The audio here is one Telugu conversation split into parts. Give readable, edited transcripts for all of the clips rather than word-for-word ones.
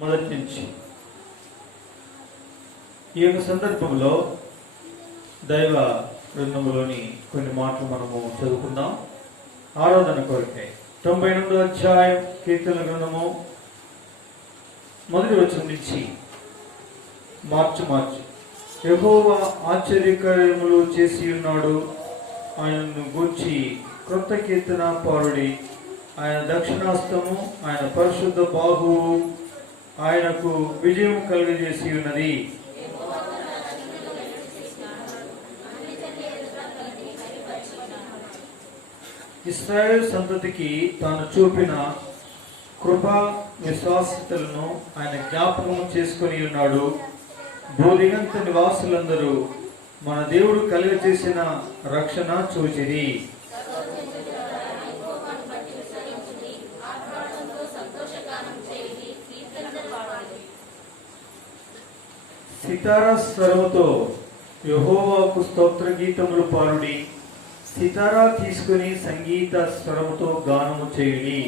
మొదటి నుంచి ఈ యొక్క సందర్భంలో దైవ గ్రంథములోని కొన్ని మాటలు మనము చదువుకుందాం. ఆరాధన కోరికై 98వ అధ్యాయం కీర్తనల గ్రంథము మొదటి వచనం నుంచి మార్చి యెహోవా ఆశ్చర్యకార్యములు చేసి ఉన్నాడు, ఆయనను గూర్చి క్రొత్త కీర్తన పాడుడి. ఆయన దక్షిణాస్తము, ఆయన పరిశుద్ధ బాహువు ఆయనకు విజయం కలుగజేసి ఉన్నది. ఇశ్రాయేలు సంతతికి తాను చూపిన కృపా విశ్వాసతలను ఆయన జ్ఞాపకం చేసుకొని ఉన్నాడు. భూదిగంత నివాసులందరూ మన దేవుడు కలుగజేసిన రక్షణ చూచిరి. సితారా స్వరముతో యెహోవాకు స్తోత్ర గీతములు పాడుడి. సితారా తీసుకుని సంగీత స్వరముతో గానము చేయుడి.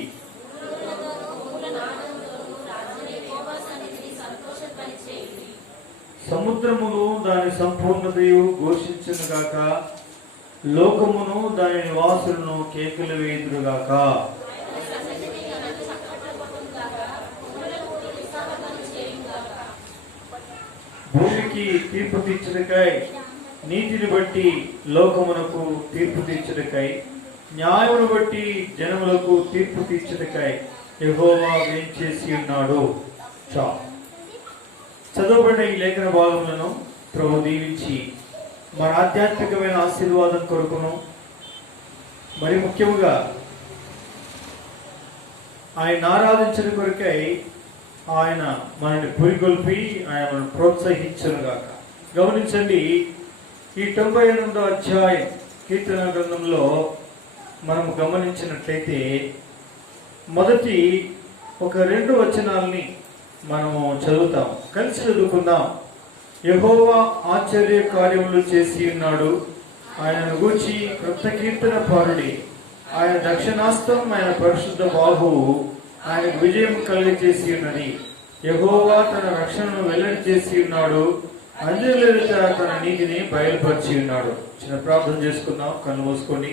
సముద్రమును దాని సంపూర్ణతయు ఘోషించునుగాక, లోకమును దాని నివాసులను కేకలు వేయుదురుగాక. భూమికి తీర్పు తీర్చుటకై, నీతిని బట్టి లోకమునకు తీర్పు తీర్చుటకై, న్యాయమును బట్టి జనములకు తీర్పు తీర్చుటకై యెహోవా వేంచేసి ఉన్నాడు. చదవబడిన ఈ లేఖన భాగములను ప్రభు దీవించి మన ఆధ్యాత్మికమైన ఆశీర్వాదం కొరకును, మరి ముఖ్యముగా ఆయన ఆరాధించడం కొరకై ఆయన మనల్ని పురిగొల్పి ఆయన మనల్ని ప్రోత్సహించునుగాక. గమనించండి, ఈ 98వ అధ్యాయం కీర్తన గ్రంథంలో మనము గమనించినట్లయితే మొదటి ఒక 2 వచనాలని మనము చదువుతాం. కలిసి చదువుకుందాం. యెహోవా ఆశ్చర్య కార్యములు చేసి ఉన్నాడు, ఆయనను గూర్చి క్రొత్త కీర్తన పాడుడి. ఆయన దక్షిణాస్తం, ఆయన పరిశుద్ధ బాహువు ఆయనకు విజయం కలిగజేసి ఉన్నది. యెహోవా తన రక్షణను వెల్లడి చేసి ఉన్నాడు, అంజనుల ఎదుట తన నీతిని బయలుపరిచి ఉన్నాడు. చిన్న ప్రార్థన చేసుకుందాం. కళ్ళు మూసుకోండి.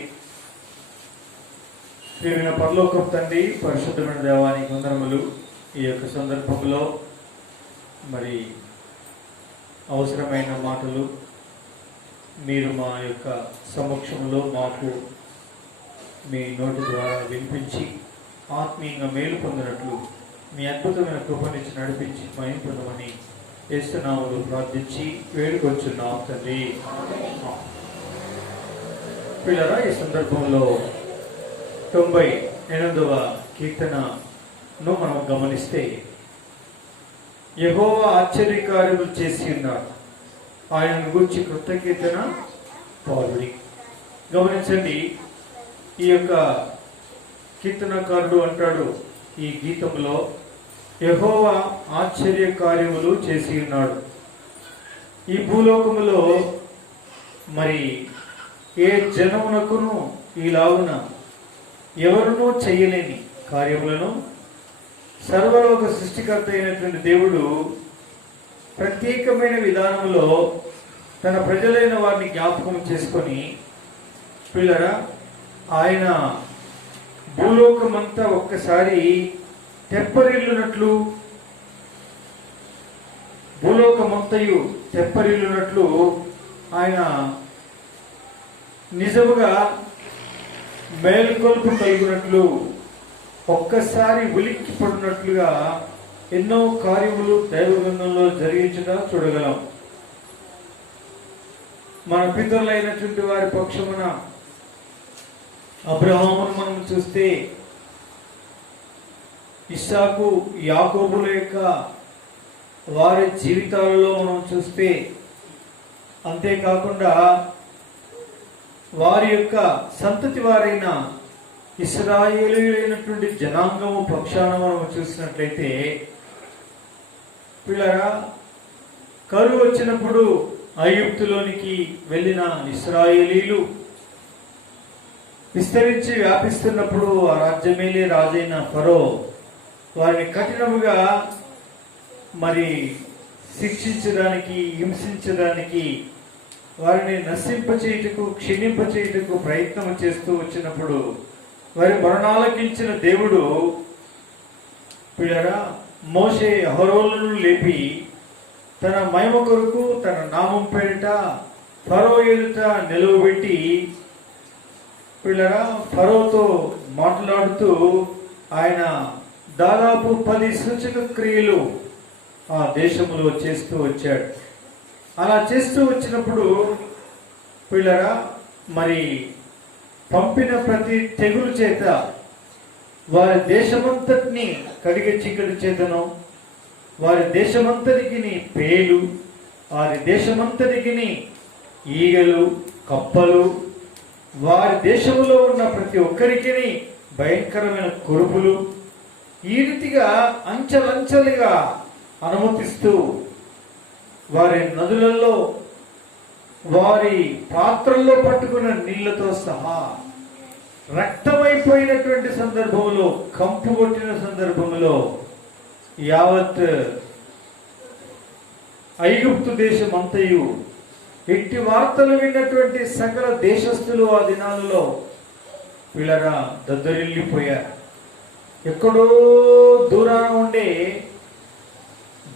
ప్రియమైన పరలోకపు తండ్రి, పరిశుద్ధమైన దేవానికి వందనములు. ఈ యొక్క సందర్భంలో మరి అవసరమైన మాటలు మీరు మా యొక్క సమక్షంలో మాకు మీ నోటి ద్వారా వినిపించి ఆత్మీయంగా మేలు పొందినట్లు మీ అద్భుతమైన కృపనిచ్చి నడిపించి మహిమ పొందమని యేసునామములో ప్రార్థించి వేడుకొంచున్నాం తండ్రి. పిల్లరా, ఈ సందర్భంలో 98వ కీర్తనను మనం గమనిస్తే యెహోవా ఆశ్చర్యకార్యములు చేసి ఉన్నాడు, ఆయనను గూర్చి క్రొత్త కీర్తన పాడుడి. గమనించండి, ఈ యొక్క కీర్తనకారుడు అంటాడు ఈ గీతంలో, యెహోవా ఆశ్చర్య కార్యములు చేసి ఉన్నాడు. ఈ భూలోకములో మరి ఏ జనమునకును ఈలాగున ఎవరునూ చేయలేని కార్యములను సర్వలోక సృష్టికర్త అయినటువంటి దేవుడు ప్రత్యేకమైన విధానంలో తన ప్రజలైన వారిని జ్ఞాపకం చేసుకొని, పిల్లరా, ఆయన భూలోకమంతా ఒక్కసారి తెప్పరిల్లునట్లు, భూలోకమంతయు తెప్పరిల్లునట్లు ఆయన నిజముగా మేల్కొల్పు కలిగినట్లు, ఒక్కసారి ఉలిక్కి పడినట్లుగా ఎన్నో కార్యములు దైవగ్రంథంలో జరిగించుట చూడగలం. మన పితరులైనటువంటి వారి పక్షమున అబ్రహామును మనం చూస్తే, ఇస్సాకు యాకోబుల యొక్క వారి జీవితాలలో మనం చూస్తే, అంతేకాకుండా వారి యొక్క సంతతి వారైన ఇశ్రాయేలీయులైనటువంటి జనాంగము పక్షాన మనం చూసినట్లయితే, పిల్లరా, కరువు వచ్చినప్పుడు ఐగుప్తులోనికి వెళ్ళిన ఇశ్రాయేలీలు విస్తరించి వ్యాపిస్తున్నప్పుడు ఆ రాజ్యమేలే రాజైన ఫరో వారిని కఠినముగా మరి శిక్షించడానికి, హింసించడానికి, వారిని నశింపచేయుటకు, క్షీణింపచేయుటకు ప్రయత్నం చేస్తూ వచ్చినప్పుడు వారి మరణాలకించిన దేవుడు పిల్లరా మోషే అహరోనును లేపి తన మహిమ కొరకు తన నామం పేరిట ఫరో ఎదుట నిలువబెట్టి పిల్లరా ఫరోతో మాట్లాడుతూ ఆయన దాదాపు 10 సూచక క్రియలు ఆ దేశంలో చేస్తూ వచ్చాడు. అలా చేస్తూ వచ్చినప్పుడు పిల్లరా మరి పంపిన ప్రతి తెగులు చేత వారి దేశమంతటిని కడిగ చీకటి చేతను, వారి దేశమంతటికి పేలు, వారి దేశమంతటికి ఈగలు, కప్పలు, వారి దేశంలో ఉన్న ప్రతి ఒక్కరికి భయంకరమైన కురుపులు, ఈ రీతిగా అంచెలంచెలుగా అనుమతిస్తూ వారి నదులలో, వారి పాత్రల్లో పట్టుకున్న నీళ్లతో సహా రక్తమైపోయినటువంటి సందర్భంలో, కంపు కొట్టిన సందర్భంలో యావత్ ఐగుప్తు దేశం అంతయు ఎట్టి వార్తలు విన్నటువంటి సకల దేశస్థులు ఆ దినాలలో వీళ్ళరా దద్దరిల్లిపోయారు. ఎక్కడో దూరాన ఉండే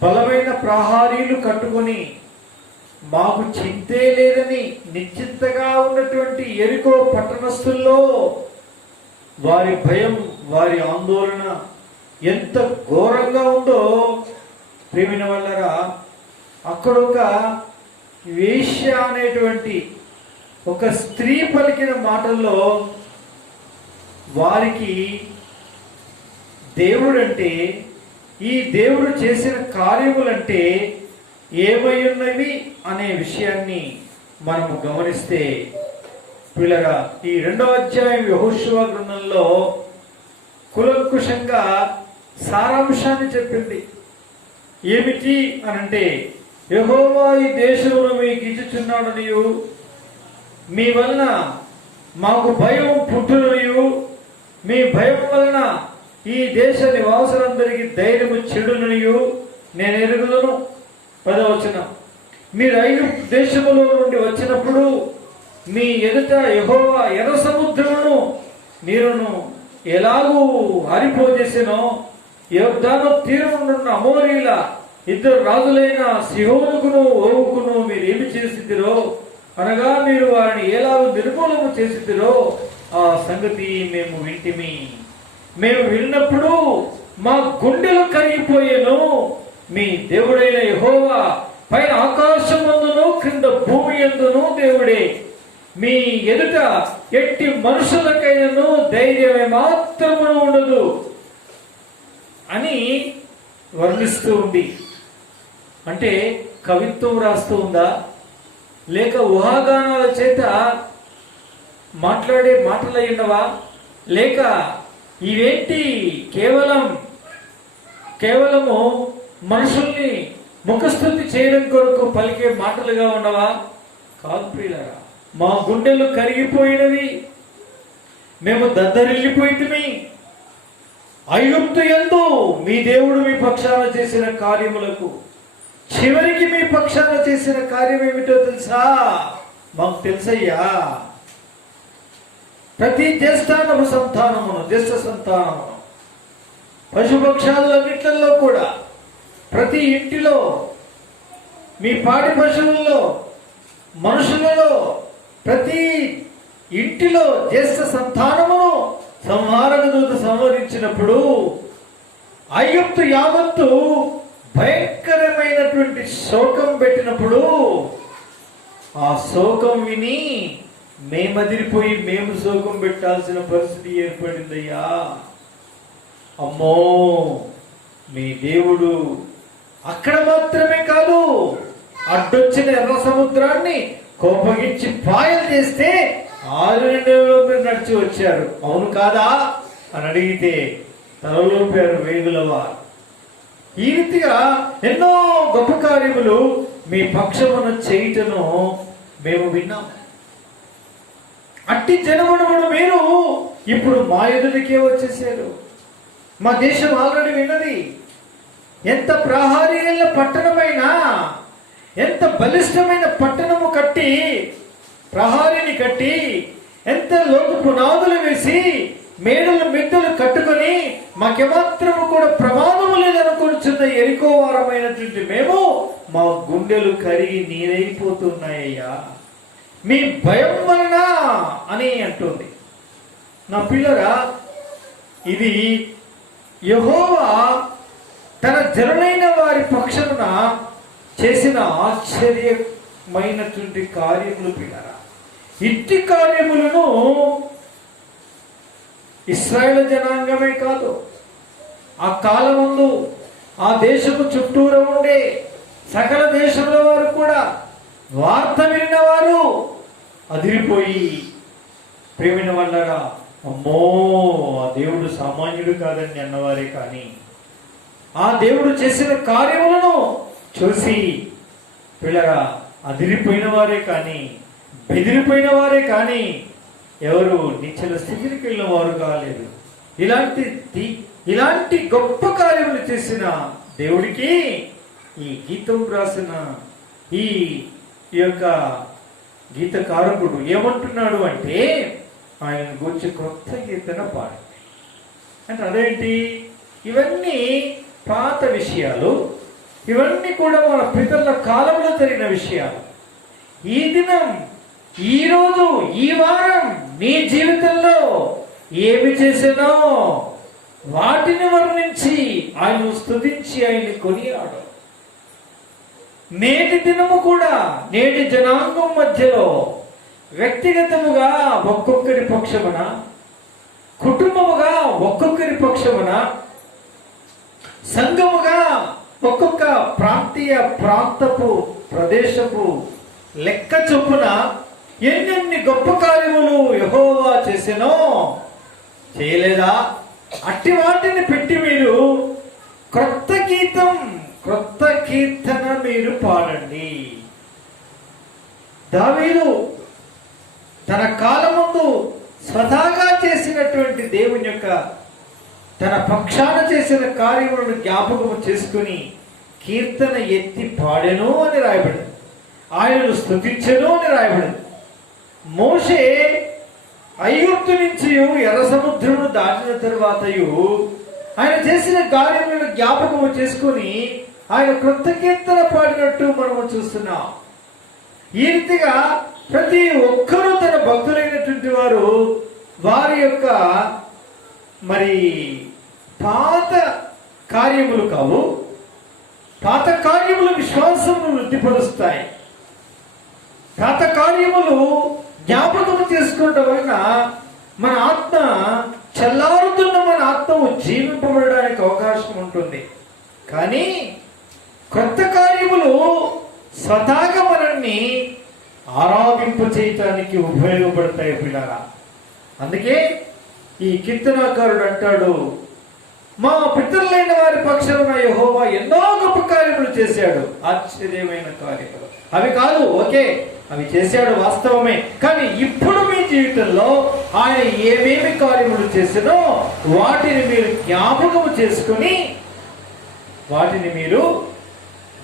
బలమైన ప్రహారీలు కట్టుకొని మాకు చింతే లేదని నిశ్చింతగా ఉన్నటువంటి ఎరికో పట్టణస్థుల్లో వారి భయం, వారి ఆందోళన ఎంత ఘోరంగా ఉందో ప్రేమిన వాళ్ళరా. అక్కడ ఒక వేశ్య అనేటువంటి ఒక స్త్రీ పలికిన మాటల్లో వారికి దేవుడంటే, ఈ దేవుడు చేసిన కార్యములంటే ఏమై ఉన్నవి అనే విషయాన్ని మనము గమనిస్తే పిల్లగా ఈ 2వ అధ్యాయం యెహోషువ గ్రంథంలో కులంకుశంగా సారాంశాన్ని చెప్పింది. ఏమిటి అనంటే, యెహోవా ఈ దేశమును మీకు ఇచ్చుచున్నాడనియు, మీ వలన మాకు భయం పుట్టుననియు, మీ భయం వలన ఈ దేశ నివాసులందరికీ ధైర్యము చెడుననియు నేను ఎరుగుదును. 10వ వచనం, మీరు ఐగుప్తు దేశములో నుండి వచ్చినప్పుడు మీ ఎదుట యెహోవా ఎర్ర సముద్రమును నీరును ఎలాగూ ఆరిపోజేసెనో, యొర్దాను తీరమునున్న అమోరీల 2 రాజులైన సిహోనుకును ఓగుకును మీరు ఏమి చేసిద్దిరో, అనగా మీరు వారిని ఎలాగూ నిర్మూలము చేసిద్దిరో ఆ సంగతి మేము వింటిమి. మేము విన్నప్పుడు మా గుండెలు కరిగిపోయేను. మీ దేవుడైన యెహోవా పైన ఆకాశమందును క్రింద భూమి యందును దేవుడే. మీ ఎదుట ఎట్టి మనుషులకైనను ధైర్యమే మాత్రమును ఉండదు అని వర్ణిస్తూ ఉంది. అంటే కవిత్వం రాస్తూ ఉందా, లేక ఊహాగానాల చేత మాట్లాడే మాటలయ్యున్నవా, లేక ఇవేంటి కేవలము మనుషుల్ని ముఖస్తుతి చేయడం కొరకు పలికే మాటలుగా ఉండవా? కాదు ప్రియులారా, మా గుండెలు కరిగిపోయినవి, మేము దద్దరిల్లిపోయితిమి. ఐగుప్తు యందు మీ దేవుడు మీ పక్షాన చేసిన కార్యములకు, చివరికి మీ పక్షాన చేసిన కార్యం ఏమిటో తెలుసా? మాకు తెలుసయ్యా. ప్రతి జ్యేష్ఠ సంతానమును పశుపక్షాలన్నిట్లలో కూడా, ప్రతి ఇంటిలో, మీ పాడి పశువుల్లో, మనుషులలో ప్రతి ఇంటిలో జ్యేష్ఠ సంతానమును సంహారక దూత సంహరించినప్పుడు ఐగుప్తు యావత్తు భయంకరమైనటువంటి శోకం పెట్టినప్పుడు ఆ శోకం విని మేమదిరిపోయి మేము శోకం పెట్టాల్సిన పరిస్థితి ఏర్పడిందయ్యా. అమ్మో, మీ దేవుడు అక్కడ మాత్రమే కాదు, అడ్డొచ్చిన ఎర్ర సముద్రాన్ని కోపగించి పాయలు చేస్తే 6 నెలల్లో మీరు నడిచి వచ్చారు, అవును కాదా అని అడిగితే తలలోపారు వేగులవారు. ఈ రీతిగా ఎన్నో గొప్ప కార్యములు మీ పక్షమున చేయుటను మేము విన్నాం. అట్టి జనమును మీరు ఇప్పుడు మా ఎదుటికే వచ్చేసారు. మా దేశం ఆల్రెడీ విన్నది, ఎంత ప్రహరీల పట్టణమైన, ఎంత బలిష్టమైన పట్టణము కట్టి, ప్రహరీని కట్టి, ఎంత లోతు పునాదులు వేసి మేడలు మిద్దలు కట్టుకొని మాకేమాత్రము కూడా ప్రమాదము లేదనుకుంటున్న ఎరికో వారమైనటువంటి మేము మా గుండెలు కరిగి నీరైపోతున్నాయ్యా మీ భయం వలన అని అంటుంది. నా పిల్లరా, ఇది యెహోవా తన జనులైన వారి పక్షమున చేసిన ఆశ్చర్యమైనటువంటి కార్యములు పిల్లరా. ఇట్టి కార్యములను ఇశ్రాయేలు జనాంగమే కాదు, ఆ కాలమందు ఆ దేశపు చుట్టూరా ఉండే సకల దేశముల వారు కూడా వార్త విన్న వారు అదిరిపోయి, ప్రేమిన వాళ్ళరా, అమ్మో ఆ దేవుడు సామాన్యుడు కాదని అన్నవారే కానీ, ఆ దేవుడు చేసిన కార్యములను చూసి పిల్లరా అదిరిపోయిన వారే కానీ, బెదిరిపోయిన వారే కానీ ఎవరు నిశ్చల స్థితికి వెళ్ళిన వారు కాలేదు. ఇలాంటి గొప్ప కార్యములు చేసిన దేవుడికి ఈ గీతం రాసిన ఈ యొక్క గీతకారకుడు ఏమంటున్నాడు అంటే, ఆయన గురించి కొత్త కీర్తన పాడు అంటే అదేంటి? ఇవన్నీ పాత విషయాలు, ఇవన్నీ కూడా మన పితరుల కాలంలో జరిగిన విషయాలు. ఈ దినం, ఈ రోజు, ఈ వారం నీ జీవితంలో ఏమి చేసానో వాటిని వర్ణించి ఆయన స్తుతించి ఆయన్ని కొనియాడు. నేటి దినము కూడా నేటి జనాంగం మధ్యలో వ్యక్తిగతముగా ఒక్కొక్కరి పక్షమున, కుటుంబముగా ఒక్కొక్కరి పక్షమున, సంఘముగా ఒక్కొక్క ప్రాంతపు ప్రదేశపు లెక్క చొప్పున ఎన్నెన్ని గొప్ప కార్యములు యెహోవా చేసెనో చేయలేదా? అట్టి వాటిని పెట్టి మీరు క్రొత్త కీర్తన మీరు పాడండి. దావీదు తన కాలముందు స్వతహాగా చేసినటువంటి దేవుని యొక్క తన పక్షాన చేసిన కార్యములను జ్ఞాపకము చేసుకుని కీర్తన ఎత్తి పాడెను అని రాయబడింది. ఆయనను స్తుతించెను అని రాయబడింది. మోషే ఐగుప్తు నుంచి ఎర్ర సముద్రమును దాటిన తరువాతయు ఆయన చేసిన కార్యములను జ్ఞాపకము చేసుకుని ఆయన క్రొత్త కీర్తన పాడినట్టు మనము చూస్తున్నాం. ఈ రీతిగా ప్రతి ఒక్కరూ తన భక్తులైనటువంటి వారు వారి యొక్క మరి పాత కార్యములు కావు, పాత కార్యములు విశ్వాసమును వృద్ధిపరుస్తాయి. పాత కార్యములు జ్ఞాపకము చేసుకోవడం వలన మన ఆత్మ చల్లారుతున్న మన ఆత్మను జీవింపబడడానికి అవకాశం ఉంటుంది. కానీ కొత్త కార్యములు స్వతహాగా మనల్ని ఆరాధింప చేయటానికి ఉపయోగపడతాయి పిల్లరా. అందుకే ఈ కీర్తనాకారుడు అంటాడు, మా పితరులైన వారి పక్షమున యెహోవా ఎన్నో గొప్ప కార్యములు చేశాడు, ఆశ్చర్యమైన కార్యములు. అవి కాదు, ఓకే, అవి చేశాడు వాస్తవమే, కానీ ఇప్పుడు మీ జీవితంలో ఆయన ఏమేమి కార్యములు చేసినో వాటిని మీరు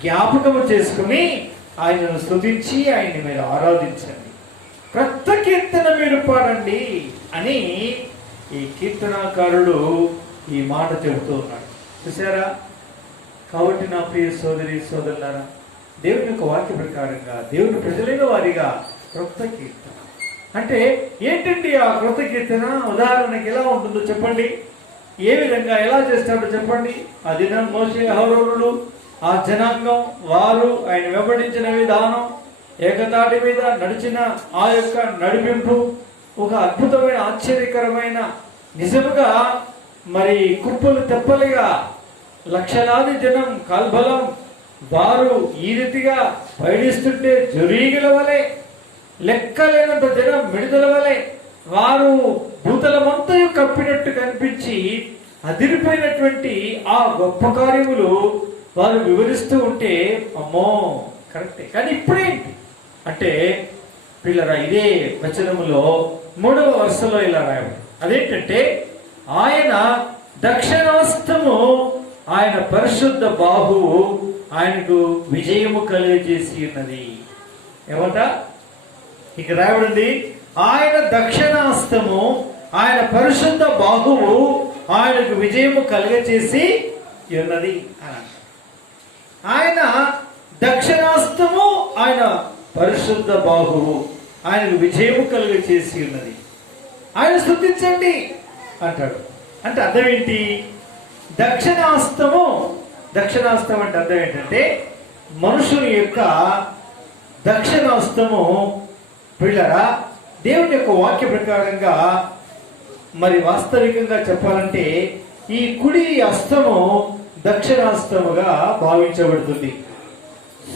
జ్ఞాపకము చేసుకుని ఆయనను స్తుతించి ఆయన్ని మీరు ఆరాధించండి, క్రొత్త కీర్తన మీరు పాడండి అని ఈ కీర్తనాకారుడు ఈ మాట చెబుతూ ఉన్నాడు. చూసారా? కాబట్టి నా ప్రియ సోదరి సోదరులారా, దేవుని యొక్క వాక్య ప్రకారంగా దేవుని ప్రజలైన వారిగా క్రొత్త కీర్తన అంటే ఏంటండి? ఆ క్రొత్త కీర్తన ఉదాహరణకి ఎలా ఉంటుందో చెప్పండి, ఏ విధంగా ఎలా చేస్తాడో చెప్పండి. ఆ దినం మోషే అహరోనులు, ఆ జనాంగం వారు ఆయన వెంబడించిన విధానం, ఏకతాటి మీద నడిచిన ఆ యొక్క నడిపింపు ఒక అద్భుతమైన ఆశ్చర్యకరమైన, నిజముగా మరి కుప్పలు తెప్పలుగా లక్షలాది జనం కాల్బలం వారు ఈ రీతిగా పయనిస్తుంటే జరీగల వలె, లెక్కలేనంత జనం మిడతల వలె వారు భూతలమంతయు కప్పినట్టు కనిపించి అదిరిపోయినటువంటి ఆ గొప్ప కార్యములు వారు వివరిస్తూ ఉంటే అమ్మో కరెక్టే. కానీ ఇప్పుడేంటి అంటే పిల్లరా, ఇదే వచనములో 3వ వరుసలో ఇలా రాయబడి, అదేంటంటే ఆయన దక్షిణాస్తము ఆయన పరిశుద్ధ బాహువు ఆయనకు విజయము కలుగజేసి ఉన్నది. ఏమంట ఇక రాయబడింది, ఆయన దక్షిణాస్తము, ఆయన పరిశుద్ధ బాహువు ఆయనకు విజయము కలుగజేసి ఉన్నది అని. ఆయన దక్షిణాస్తము, ఆయన పరిశుద్ధ బాహువు ఆయనకు విజయము కలుగజేసి ఉన్నది. ఆయన స్తుతించండి అంటాడు. అంటే అర్థం ఏంటి? దక్షిణాస్తము, దక్షిణాస్తం అంటే అర్థం ఏంటంటే మనుషుని యొక్క దక్షిణాస్తము పిల్లరా దేవుని యొక్క వాక్య ప్రకారంగా మరి వాస్తవికంగా చెప్పాలంటే ఈ కుడి హస్తము దక్షిణాస్తముగా భావించబడుతుంది.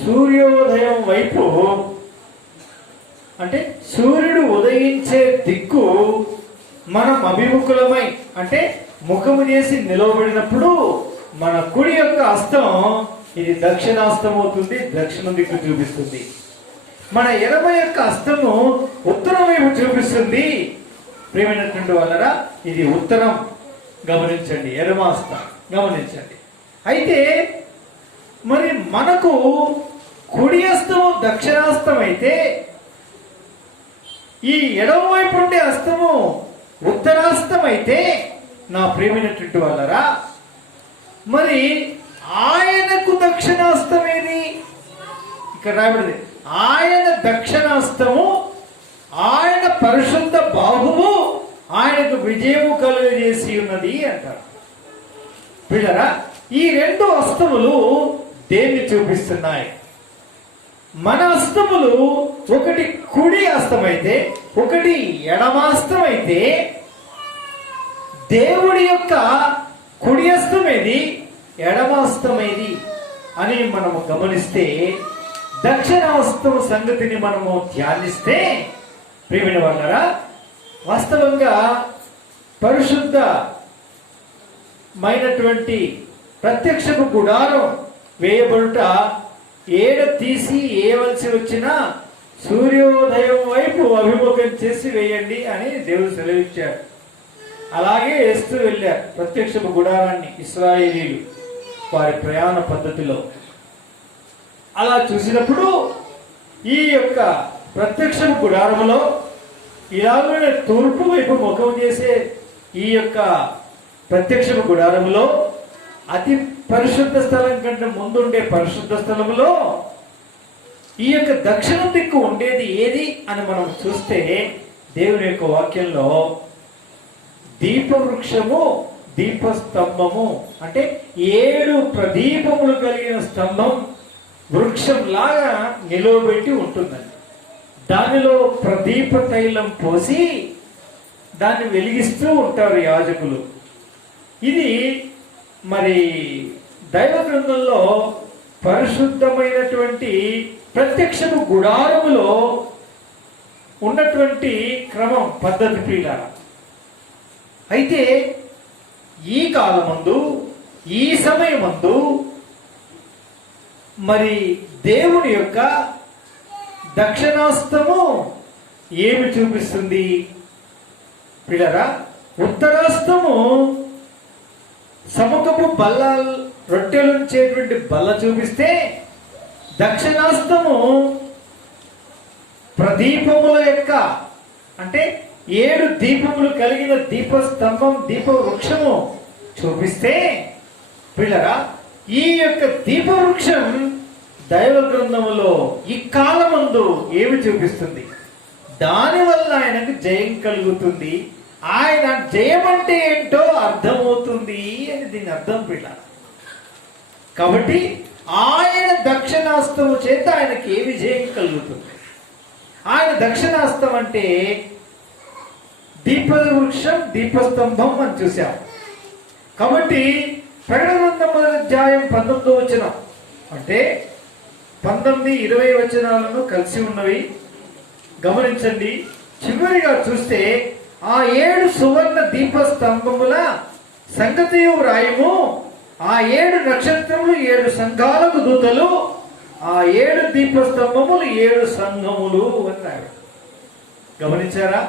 సూర్యోదయం వైపు అంటే సూర్యుడు ఉదయించే దిక్కు మనం అభిముఖులమై అంటే ముఖము చేసి నిలవబడినప్పుడు మన కుడి యొక్క హస్తం ఇది దక్షిణాస్తం అవుతుంది, దక్షిణ దిక్కు చూపిస్తుంది. మన ఎడమ యొక్క హస్తము ఉత్తరం వైపు చూపిస్తుంది. ప్రియమైనటువంటి వాళ్ళరా, ఇది ఉత్తరం. గమనించండి, ఎడమ హస్తం గమనించండి. అయితే మరి మనకు కుడి హస్తము దక్షిణాస్తం అయితే ఈ ఎడమ వైపు ఉండే హస్తము ఉత్తరాస్తం అయితే నా ప్రియమైనటువంటి వాళ్ళరా, మరి ఆయనకు దక్షిణాస్తం ఏది? ఇక్కడ రాబడింది, ఆయన దక్షిణాస్తము, ఆయన పరిశుద్ధ బాహువు ఆయనకు విజయము కలుగజేసి ఉన్నది అంటారు. పిల్లరా, ఈ రెండు హస్తములు దేన్ని చూపిస్తున్నాయి? మన హస్తములు ఒకటి కుడి హస్తమైతే ఒకటి ఎడమాస్తమైతే దేవుడి యొక్క కుడి హస్తమేది ఎడమాస్తమేది అని మనము గమనిస్తే, దక్షిణాస్తం సంగతిని మనము ధ్యానిస్తే ప్రియమైన వాళ్ళరా, వాస్తవంగా పరిశుద్ధమైనటువంటి ప్రత్యక్షపు గుడారం వేయబడుట ఏడ తీసి వేయవలసి వచ్చినా సూర్యోదయం వైపు అభిముఖం చేసి వేయండి అని దేవుడు సెలవిచ్చాడు. అలాగే వేస్తూ వెళ్ళారు ప్రత్యక్షపు గుడారాన్ని ఇశ్రాయేలీలు వారి ప్రయాణ పద్ధతిలో. అలా చూసినప్పుడు ఈ యొక్క ప్రత్యక్షపు గుడారములో ఇలాగనే తూర్పు వైపు ముఖం చేసే ఈ యొక్క ప్రత్యక్షపు గుడారములో అతి పరిశుద్ధ స్థలం కంటే ముందుండే పరిశుద్ధ స్థలములో ఈ యొక్క దక్షిణ దిక్కు ఉండేది ఏది అని మనం చూస్తే దేవుని యొక్క వాక్యంలో దీపవృక్షము, దీపస్తంభము అంటే 7 ప్రదీపములు కలిగిన స్తంభం వృక్షం లాగా నిలవబెట్టి ఉంటుందండి. దానిలో ప్రదీప తైలం పోసి దాన్ని వెలిగిస్తూ ఉంటారు యాజకులు. ఇది మరి దైవ గ్రంథంలో పరిశుద్ధమైనటువంటి ప్రత్యక్షపు గుడారములో ఉన్నటువంటి క్రమం, పద్ధతి ప్రియులారా. అయితే ఈ కాలమందు ఈ సమయమందు మరి దేవుని యొక్క దక్షిణాస్తము ఏమి చూపిస్తుంది ప్రియులారా? ఉత్తరాస్తము సముఖపు బల్ల, రొట్టెలుంచేటువంటి బల్ల చూపిస్తే, దక్షిణాస్తము ప్రదీపముల యొక్క అంటే 7 దీపములు కలిగిన దీపస్తంభం, దీప వృక్షము చూపిస్తే పిల్లరా, ఈ యొక్క దీప వృక్షం దైవ గ్రంథములో ఈ కాలమందు ఏమి చూపిస్తుంది? దానివల్ల ఆయనకు జయం కలుగుతుంది, ఆయన జయం అంటే ఏంటో అర్థమవుతుంది అని దీని అర్థం పిల్ల. కాబట్టి ఆయన దక్షిణాస్తము చేత ఆయనకి ఏ విజయం కలుగుతుంది? ఆయన దక్షిణాస్తం అంటే దీప వృక్షం, దీపస్తంభం అని చూసాం. కాబట్టి ప్రకటన గ్రంథం 19వ వచనం అంటే 19-20 వచనాలను కలిసి ఉన్నవి గమనించండి. చివరిగా చూస్తే ఆ 7 సువర్ణ దీపస్తంభముల సంగతియు రాయము, ఆ 7 నక్షత్రములు 7 సంఘాలకు దూతలు, ఆ 7 దీపస్తంభములు 7 సంఘములు అని రాయడు. గమనించారా?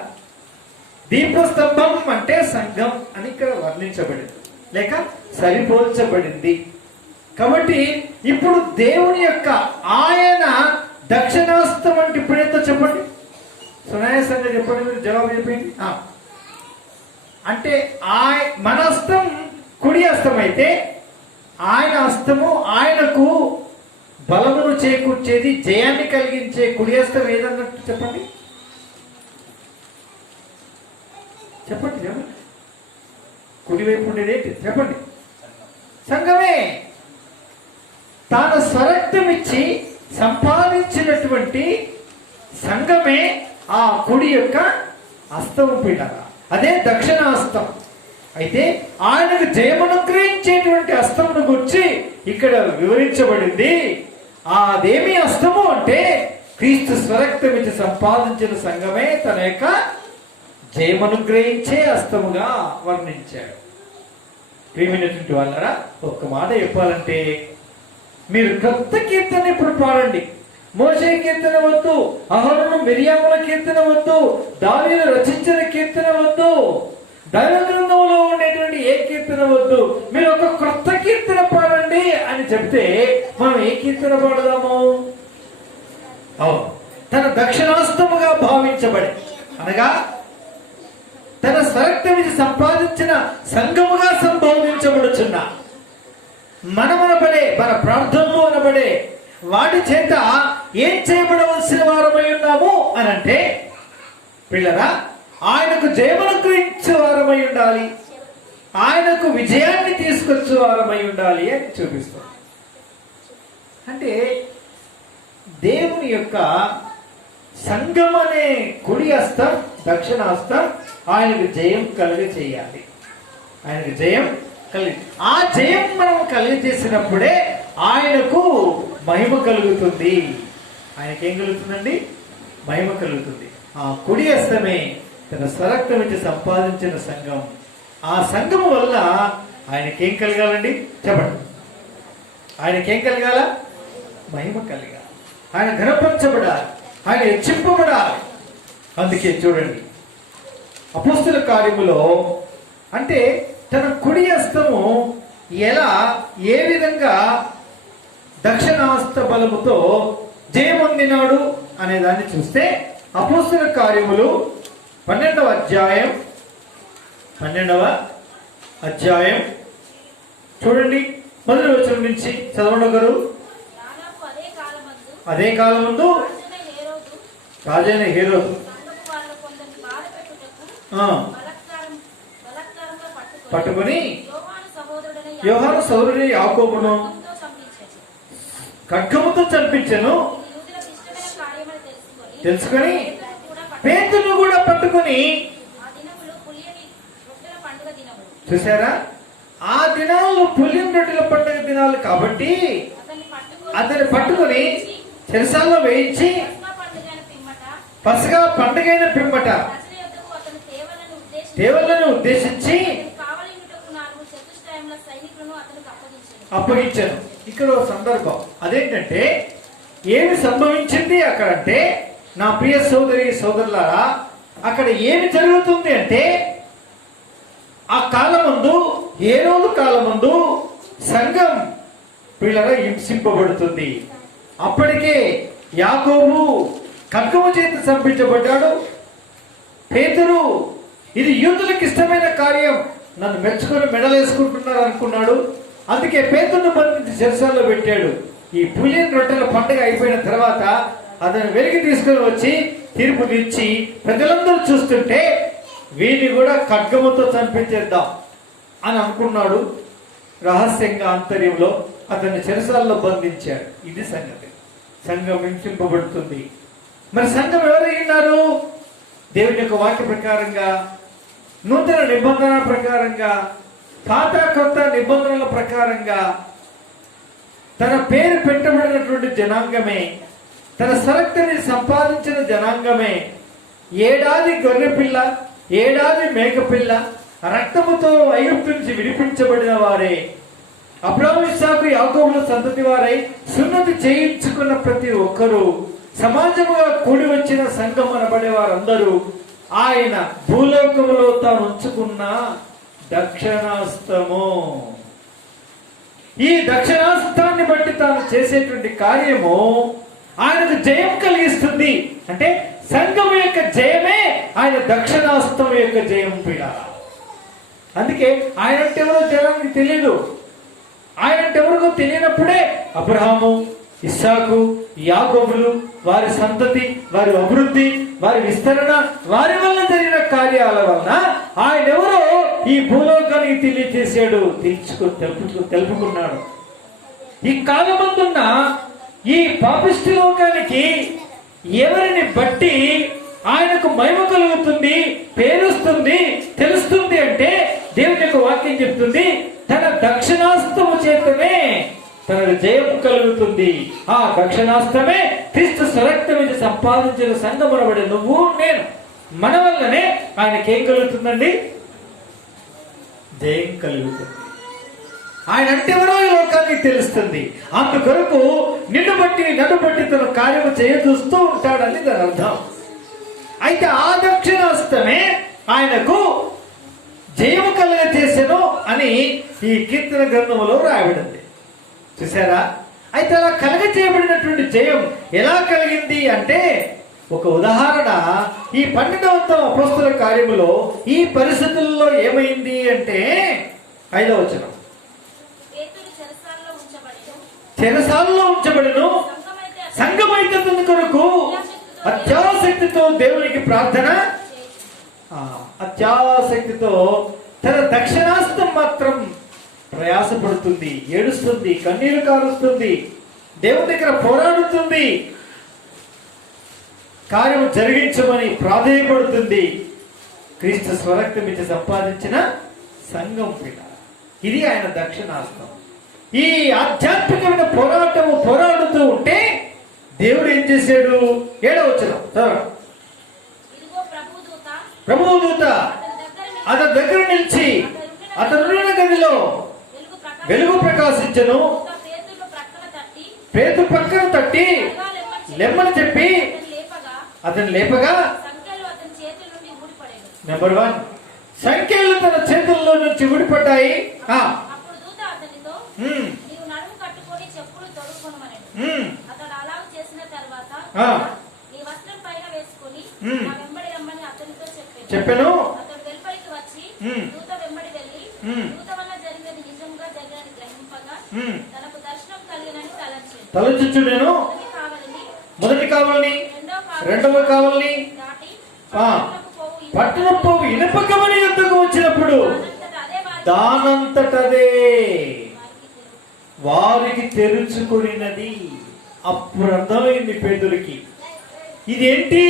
దీపస్తంభం అంటే సంఘం అని ఇక్కడ వర్ణించబడింది. లేక సరిపోల్చబడింది. కాబట్టి ఇప్పుడు దేవుని యొక్క ఆయన దక్షిణాస్తం అంటే ఇప్పుడేంతో చెప్పండి, సునాయాసంగా చెప్పండి, మీరు జవాబు చెప్పింది. అంటే మన హస్తం కుడి హస్తం అయితే ఆయన హస్తము ఆయనకు బలమును చేకూర్చేది, జయాన్ని కలిగించే కుడి హస్తం ఏదన్నట్టు చెప్పండి, చెప్పండి చెప్పండి. కుడివైపు ఉండేది ఏంటి చెప్పండి? సంఘమే. తాను స్వరక్తం ఇచ్చి సంపాదించినటువంటి సంఘమే ఆ కుడి యొక్క హస్తము పీఠ, అదే దక్షిణ హస్తం. అయితే ఆయనకు జయమనుగ్రహించేటువంటి హస్తమును గురించి ఇక్కడ వివరించబడింది. అదేమి హస్తము అంటే క్రీస్తు స్వరక్తం ఇచ్చి సంపాదించిన సంఘమే తన యొక్క జయమనుగ్రహించే హస్తముగా వర్ణించాడు. ప్రియమైనటువంటి వాళ్ళరా, ఒక్క మాట చెప్పాలంటే మీరు క్రొత్త కీర్తన ఇప్పుడు పాడండి. మోషే కీర్తన వద్దు, అహరోను మిరియాముల కీర్తన వద్దు, దావీదు రచించిన కీర్తన వద్దు, దైవ గ్రంథంలో ఉండేటువంటి ఏ కీర్తన వద్దు, మీరు ఒక క్రొత్త కీర్తన పాడండి అని చెప్తే మనం ఏ కీర్తన పాడదాము? అవును, తన దక్షిణాస్తముగా భావించబడి, అనగా తన స్వరక్తమిది సంపాదించిన సంఘముగా సంబోధించబడుచున్న మనమనబడే మన ప్రార్థనలు అనబడే వాటి చేత ఏం చేయబడవలసిన వారమై ఉన్నాము అని అంటే, పిల్లరా, ఆయనకు జయమనుగ్రహించే వారమై ఉండాలి, ఆయనకు విజయాన్ని తీసుకొచ్చే వారమై ఉండాలి అని చూపిస్తాం. అంటే దేవుని యొక్క సంఘం అనే కుడి హస్తం దక్షిణ హస్తం ఆయనకు జయం కలిగి చేయాలి, ఆయనకు జయం కలిగి, ఆ జయం మనం కలిగి చేసినప్పుడే ఆయనకు మహిమ కలుగుతుంది. ఆయనకేం కలుగుతుందండి? మహిమ కలుగుతుంది. ఆ కుడి హస్తమే తన స్వరక్తం నుంచి సంపాదించిన సంఘం. ఆ సంఘము వల్ల ఆయనకేం కలగాలండి చెప్పండి? ఆయనకేం కలగాల? మహిమ కలగాలి, ఆయన ఘనపరచబడాలి, ఆయన హెచ్చింపబడాలి. అందుకే చూడండి అపోస్తల కార్యములో అంటే తన కుడి హస్తము ఎలా ఏ విధంగా దక్షిణాస్త బలముతో జయమొందినాడు అనే దాన్ని చూస్తే అపోస్తల కార్యములు 12వ అధ్యాయం చూడండి, మొదటి వచనం నుంచి చదవండి ఒకరు. అదే కాలమందు రాజైన హేరోదు పట్టుకుని యోహాను సోదరుని యాకోబును ఖడ్గముతో చంపించెను తెలుసుకొని పేతురును కూడా పట్టుకుని, చూసారా, ఆ దినాలు పులియం రొట్టెల పండుగ దినాలు కాబట్టి అతన్ని పట్టుకుని చెరసాల్లో వేయించి పసగా పండుగైన పిమ్మట దేవుళ్ళను ఉద్దేశించి అప్పగించాను. ఇక్కడ ఒక సందర్భం అదేంటంటే ఏమి సంభవించింది అక్కడ అంటే, నా ప్రియ సోదరి సోదరులారా, అక్కడ ఏమి జరుగుతుంది అంటే ఆ కాలమందు హేరోదు కాలమందు సంఘం పిల్లగా హింసింపబడుతుంది. అప్పటికే యాకోబు ఖడ్గము చేత చంపించబడ్డాడు. పేతురు ఇది యూదులకు ఇష్టమైన కార్యం, నన్ను మెచ్చుకొని మెడలేసుకుంటున్నారు అనుకున్నాడు. అందుకే పేతురును బంధించి చెరసాల్లో పెట్టాడు. ఈ పులియన్ రొట్టెల పండుగ అయిపోయిన తర్వాత అతను వెలికి తీసుకొని వచ్చి తీర్పు ఇచ్చి ప్రజలందరూ చూస్తుంటే వీడిని కూడా ఖడ్గముతో చంపించేద్దాం అని అనుకున్నాడు. రహస్యంగా ఆంతర్యంలో అతన్ని చెరసాల్లో బంధించాడు. ఇది సంగతి. సంఘం హింసింపబడుతుంది. మరి సంఘం ఎవరైనారు? దేవుని యొక్క వాక్య ప్రకారంగా, నూతన నిబంధన ప్రకారంగా, పాత కొత్త నిబంధనల ప్రకారంగా తన పేరు పెట్టబడినటువంటి జనాంగమే, తన సరక్తిని సంపాదించిన జనాంగమే, ఏడాది గొర్రెపిల్ల, ఏడాది మేకపిల్ల రక్తముతో ఐగుప్తు నుంచి విడిపించబడిన వారే, అబ్రాహాము ఇస్సాకు యాకోబుల సంతతి వారై సున్నతి చేయించుకున్న ప్రతి ఒక్కరూ, సమాజముగా కూడి వచ్చిన సంఘం అనబడే వారందరూ ఆయన భూలోకములో తాను ఉంచుకున్న దక్షిణాస్తము. ఈ దక్షిణాస్తాన్ని బట్టి తాను చేసేటువంటి కార్యము ఆయనకు జయం కలిగిస్తుంది. అంటే సంఘం యొక్క జయమే ఆయన దక్షిణాస్తం యొక్క జయం పీడ. అందుకే ఆయన అంటే ఎవరో జనానికి తెలియదు. ఆయన అంటే ఎవరికో తెలియనప్పుడే అబ్రహాము, ఇస్సాకు, యాకోబులు, వారి సంతతి, వారి అభివృద్ధి, వారి విస్తరణ, వారి వల్ల జరిగిన కార్యాల వలన ఆయన ఎవరో ఈ భూలోకానికి తెలియజేశాడు, తెలుపుకున్నాడు. ఈ కాలమందున్న ఈ పాపిష్టి లోకానికి ఎవరిని బట్టి ఆయనకు మహిమ కలుగుతుంది, పేరుస్తుంది, తెలుస్తుంది అంటే దేవుని యొక్క వాక్యం చెప్తుంది, తన దక్షిణాస్తము చేతనే తనకు జయం కలుగుతుంది. ఆ దక్షిణాస్తమే క్రీస్తు స్వరక్తం నుంచి సంపాదించిన సంఘమునబడి నువ్వు నేను, మన వల్లనే ఆయనకేం కలుగుతుందండి? జయం కలుగుతుంది. ఆయన అంటే ఎవరో ఈ లోకానికి తెలుస్తుంది. అందుకొరకు నిన్ను బట్టి నన్ను బట్టి తన కార్యము చేయచూస్తూ ఉంటాడని దాని అర్థం. అయితే ఆ దక్షిణాస్తమే ఆయనకు జయము కలుగ చేసెను అని ఈ కీర్తన గ్రంథములో రాయబడింది. చూసారా? అయితే అలా కలుగ చేయబడినటువంటి జయం ఎలా కలిగింది అంటే, ఒక ఉదాహరణ ఈ 12వ అపోస్తల కార్యములో ఈ పరిస్థితుల్లో ఏమైంది అంటే 5వ వచనం, చెరసాలలో ఉంచబడెను, సంఘమైతే కొరకు అత్యాసక్తితో దేవునికి ప్రార్థన, అత్యాసక్తితో తన దక్షిణాస్తం మాత్రం ప్రయాసపడుతుంది, ఏడుస్తుంది, కన్నీరు కారుస్తుంది, దేవుని దగ్గర పోరాడుతుంది, కార్యము జరిగించమని ప్రాధేయపడుతుంది. క్రీస్తు స్వరక్తం ఇచ్చి సంపాదించిన సంఘం పీడ. ఇది ఆయన దక్షిణాస్తం. ఈ ఆధ్యాత్మికమైన పోరాడుతూ ఉంటే దేవుడు ఏం చేశాడు? 7వ వచనం ప్రభువు దూత అతని దగ్గర నిలిచి అతనున్న గదిలో వెలుగు ప్రకాశించను, పేతురు పక్కన తట్టి లెమ్మని చెప్పి అతను లేపగా, నెంబర్ 1, సంఖ్యలు తన చేతుల్లో నుంచి ఊడిపడ్డాయి. చెప్పాను. తలచుచ్చు నేను మొదటి కావాలని, రెండవ కావాలని, పట్టణం పోవు ఇనపకమని యుద్ధకు వచ్చినప్పుడు దానంతటదే వారికి తెరుచుకున్నది. అప్పుడు అర్థమైంది పేతురికి, ఇదేంటి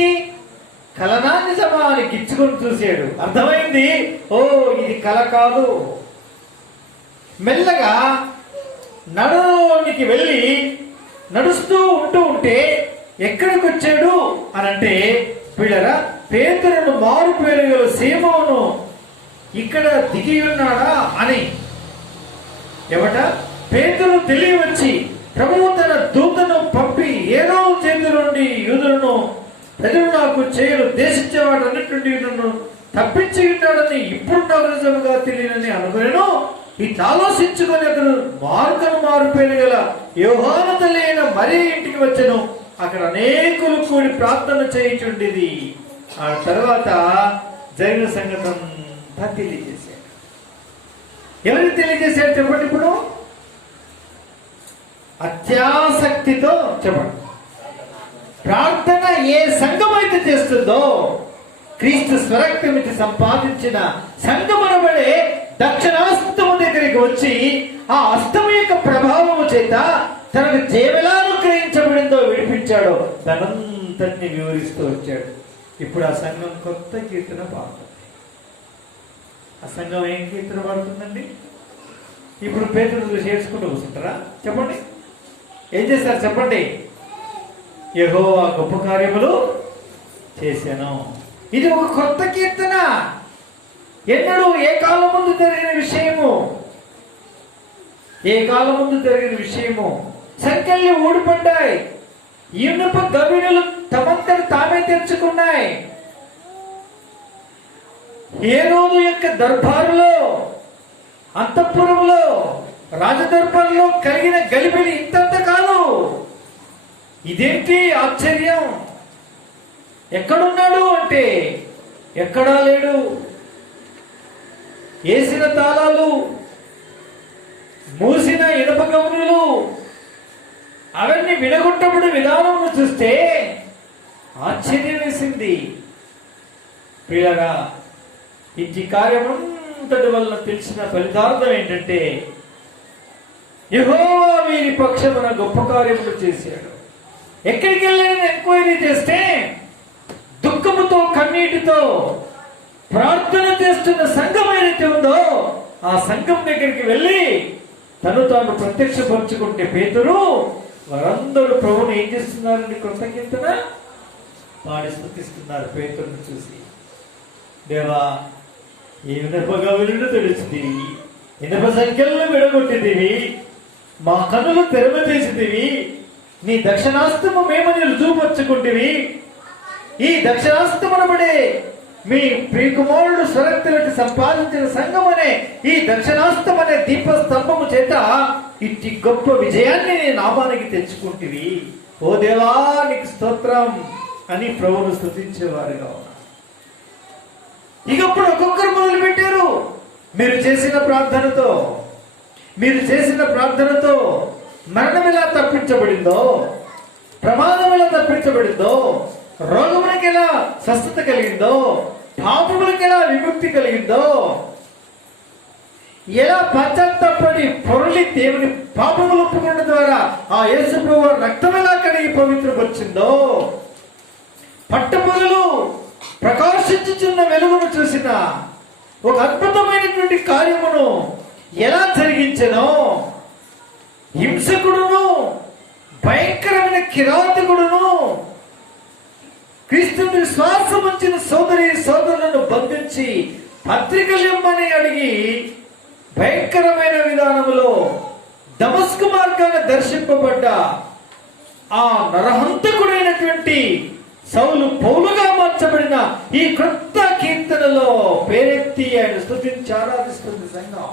కలనా నిజమా అని గిచ్చుకొని చూశాడు. అర్థమైంది, ఓ ఇది కల కాదు. మెల్లగా నడలోనికి వెళ్ళి నడుస్తూ ఉంటే ఎక్కడికి వచ్చాడు అని అంటే, పిల్లరా పేతురును మారు పేరు గల సీమోను ఇక్కడ దిగి ఉన్నాడా అని ఏమట పేతురు తెలియవచ్చి ప్రభువు తన దూతను పంపి ఏదో చేతి నుండి యూదులను ప్రజలు నాకు చేయను దేశించేవాడు అన్నటువంటి నన్ను తప్పించి ఉన్నాడని ఇప్పుడు నాకు నిజంగా తెలియనని అనుకునేను. ఇది ఆలోచించుకొని అతను మారు పేరు గల యోహాను తల్లి అయిన మరీ ఇంటికి వచ్చాను. అక్కడ అనేకులు కూడి ప్రార్థన చేయుచుండేది. ఆ తర్వాత జరిగిన సంగతి అంతా తెలియజేశాడు. ఎవరికి తెలియజేశాడు చెప్పండి? ఇప్పుడు అత్యాసక్తితో చెప్పండి. ప్రార్థన ఏ సంఘం అయితే చేస్తుందో, క్రీస్తు స్వరక్తమితి సంపాదించిన సంఘమనబడే దక్షిణాస్తము దగ్గరికి వచ్చి ఆ అస్తము యొక్క ప్రభావము చేత తనకు జయమెలా అనుగ్రహించబడిందో విడిపించాడో దానంతటిని వివరిస్తూ వచ్చాడు. ఇప్పుడు ఆ సంఘం కొత్త కీర్తన పాడుతుంది. ఆ సంఘం ఏం కీర్తన పాడుతుందండి? ఇప్పుడు పేతురు చేసుకుంటూ కూర్చుంటారా? చెప్పండి, ఏం చేస్తారు చెప్పండి? యెహోవా గొప్ప కార్యములు చేశాను. ఇది ఒక కొత్త కీర్తన. ఎన్నడూ ఏ కాలం ముందు జరిగిన విషయము, ఏ కాలం ముందు జరిగిన విషయము. సంఖ్యలు ఊడిపడ్డాయి, ఇనుప గవినులు తమంతటి తామే తెరుచుకున్నాయి. హేరోదు యొక్క దర్బారులో అంతఃపురంలో రాజదర్బార్లో కలిగిన గలిబిలి ఇంతంత కాదు. ఇదేంటి ఆశ్చర్యం? ఎక్కడున్నాడు అంటే ఎక్కడా లేడు. వేసిన తాళాలు, మూసిన ఇనుప గమనులు అవన్నీ విడగొట్టబడి విధానం చూస్తే ఆశ్చర్యం వేసింది. ప్రియులారా, ఈ కార్యమంతటి వల్ల తెలిసిన ఫలితార్థం ఏంటంటే యెహోవా వీరి పక్షమున గొప్ప కార్యములు చేశాడు. ఎక్కడికి వెళ్ళాలని ఎంక్వైరీ చేస్తే దుఃఖముతో కన్నీటితో ప్రార్థన చేస్తున్న సంఘం ఏదైతే ఉందో ఆ సంఘం దగ్గరికి వెళ్ళి తను తాను ప్రత్యక్షపరుచుకుంటే పేతురు వారందరూ ప్రభుని ఏం చేస్తున్నారండి? కృతజ్ఞతన పాడి స్తుతిస్తున్నారు పేతురుని చూసి. దేవా, ఈ ఇనప గవిలును తెరిచితివి, ఇనప సంఖ్యలను విడగొట్టిదివి, మా కన్నులు తెరవ చేసిదివి, నీ దక్షిణాస్తము మేమని రుజువుపరుచుకుంటివి. ఈ దక్షిణాస్తమనబడే మీ ప్రియకుమారుడు స్వరక్తి సంపాదించిన సంఘం అనే ఈ దక్షిణాస్తం అనే దీపస్తంభము చేత ఇట్టి గొప్ప విజయాన్ని నీ నామానికి తెచ్చుకుంటివి. ఓ దేవా, నీకు స్తోత్రం అని ప్రభువును స్తుతించేవారుగా ఉన్నారు. ఇకప్పుడు ఒక్కొక్కరు మొదలు పెట్టారు. మీరు చేసిన ప్రార్థనతో మరణం ఎలా తప్పించబడిందో, ప్రమాదం ఎలా తప్పించబడిందో, రోగములకు ఎలా స్వస్థత కలిగిందో, పాపములకు ఎలా విముక్తి కలిగిందో, ఎలా పశ్చాత్తాపడి పొరలి దేవుని పాపములు ఒప్పుకోవడం ద్వారా ఆ యేసు ప్రభువు రక్తం ఎలా కడిగి పవిత్రపరిచిందో, పట్టపగలు ప్రకాశించుచున్న వెలుగును చూసిన ఒక అద్భుతమైనటువంటి కార్యమును ఎలా జరిగించెనో, హింసకుడును భయంకరమైన కిరాతకుడును క్రీస్తు విశ్వాసం ఉంచిన సోదరులను బంధించి పత్రికలు ఇమ్మని అడిగి భయంకరమైన విధానములో దమస్కు మార్గాన దర్శింపబడ్డ ఆ నరహంతకుడైనటువంటి సౌలు పౌలుగా మార్చబడిన ఈ క్రొత్త కీర్తనలో పేరెత్తి ఆయన స్తుతించి ఆరాధిస్తుంది సంఘం.